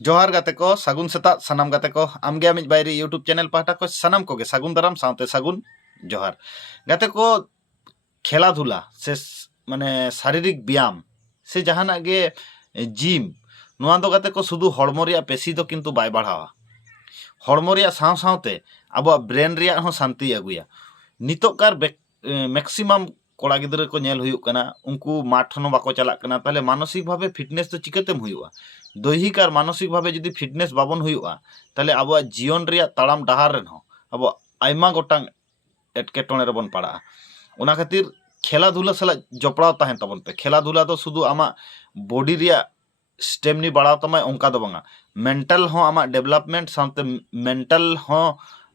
जोहार गाते को सागुन सेता सानाम गाते को आमगे आमिज बायरी यूट्यूब चैनल पाहटा को सानाम को गे सागुन दाराम साउते सागुन जोहार गाते को खेला धुला से माने शारीरिक व्यायाम से जहाना गे जिम नोआ दो गाते को सुधु हड़मो रिया पेशी दो किंतु बाय बढ़ावा हड़मो रिया साव सावते अब ब्रेन रिया हो शांति अगुया नितोकार मैक्सिमम कोड़ा गिद्रा को नेल हुयुक कना उनको माठ हन बाको चलाक कना ताहले मानसिक भावे फिटनेस तो चिकातेम हुयुआ दैहिक और मानसिक भावे जुदी फिटनेस बाबन हुयुआ ताहले अब जीवन रिया ताड़ाम डहार रेन हो अब आयमा गोटांग एटकेटोणे रेबन पड़ा ओना खातिर खेला धुला साला जपड़ाव ताहेन तबन पे खेला धुला तो शुधु आमा बॉडी रिया स्टेमनी बढ़ाव तमाय ओंका दो बांगा मेंटल हो आमा डेवलपमेंट साथे मेंटल हो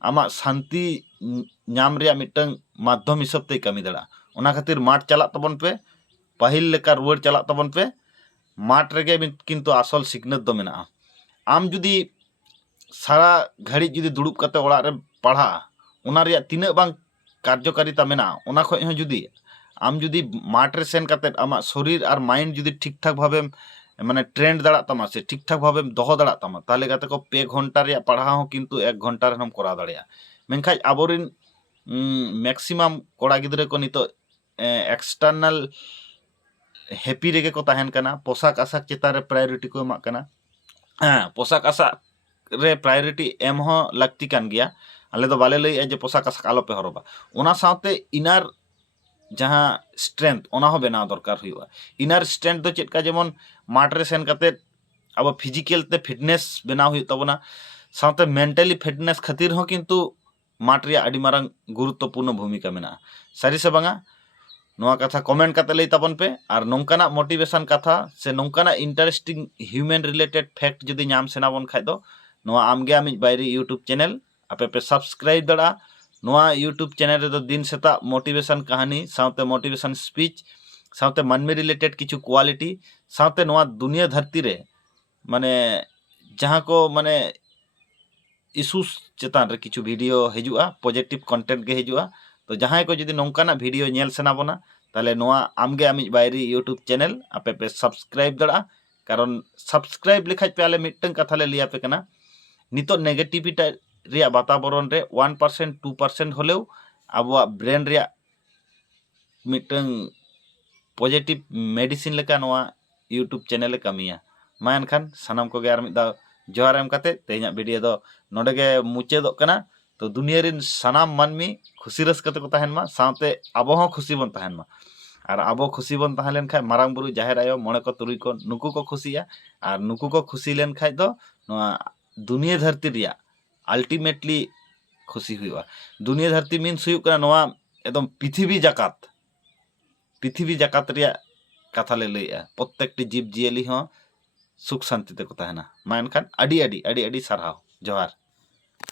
आमा शांति नाम रिया मिटंग माध्यम हिसाब ते कमी दड़ा ओना खातिर माठ चलाक तबन पे पाहिल लेका रुवाड़ चलाक तबन पे माठ रेगे किंतु आसल सिकनत दो मेना आम जुदी सारा घड़ी जुदी दुड़ुब कते ओड़ा रे पढ़ा ओना रिया तिना बांग कार्यकारिता मेना ओना खय हो जुदी आम जुदी माठ रे सेन कते आमा शरीर और माइंड जुदी ठीक ठाक भावे माने ट्रेंड दाड़ा तमा से ठीक ठाक भावे दोहो दाड़ा तमा ताहले गाते को 2 घंटा रे पढ़ा हो किंतु 1 घंटा रे हम करा दाड़िया मेनखाय आबोरिन मैक्सिमम कोड़ा गिद्रे को नितो एक्सटर्नल हैप्पी रेगे को ताहेन कना पोशाक आशाक चेतान रे प्रायोरिटी को एमाक कना पोशाक आशाक रे प्रायोरिटी एम हो लगती कान गया आले दो बाले लई जे पोशाक आशाक आलो पे हरोबा ओना साथे इनार जहाँ स्ट्रेंथ ओना हो बेना दरकार हुआ इनार स्ट्रेंथ तो चेक का जेमन माठ रे सेन कते अब फिजिकल ते फिटनेस बेना हुई तबना साथे मेंटली फिटनेस खातिर हो किंतु माठ रिया आडी मारंग गुरुत्वपूर्ण भूमिका मेना सारी से बांगा नोआ कथा कमेंट करते लई तबन पे और नोंकाना मोटिवेशन कथा से नोंकाना इंटरेस्टिंग ह्यूमन रिलेटेड फैक्ट जुदी नाम सेना बन खाय दो नोआ आमगे आमिज बायरी यूट्यूब चैनल आपे पे सब्सक्राइब दड़ा नोआ यूट्यूब चैनल रे दो दिन सेता मोटिवेशन कहानी साथे मोटिवेशन स्पीच साथे मानमी रिलेटेड किछु क्वालिटी साथे नोआ दुनिया धरती रे माने जहाँ को माने इशूस चेतान रे किछु वीडियो हिजुआ पॉजिटिव कंटेंट के हिजुआ तो जहाँ को जुदी नोंकाना वीडियो नेल सेना बना ताले नोआ आमगे आमिज बायरी यूट्यूब चैनल आपे पे सब्सक्राइब दड़ा कारण सब्सक्राइब लिखाज पे आले मिटन कथा ले लिया पे कना नितो नेगेटिविटी रिया वातावरण रे 1% 2% होलेव आबो ब्रेन रिया मिटन पॉजिटिव मेडिसिन लेका नोआ यूट्यूब चैनल कमिया मा एनखान सानाम को गे आर मिद दाव जोहार एम काते तेहना वीडियो दो नोडे गे मुचादो कना तो दुनिया रिन सानाम मानमी खुशी रस्का ते को ताहेन मा साथे आबो हो खुशी बन ताहेन मा और आबो खुशी बन ताहें लेन खाय मारांग बुरु जाहेर आयो मोणे को तुरुई को नुकु को खुशिया और नुकु को खुशी लेन खाय दो नोआ दुनिया धरती रिया अल्टीमेटली खुशी हुआ दुनिया धरती मीन्स हुई कना नोआ एकदम पृथ्वी जाकात रिया कथा ले लैया प्रत्येकटी जीव जियली हो सुख शांति ते को ताहेना मा एनखान अडी अडी अडी अडी सारहाव जोहार।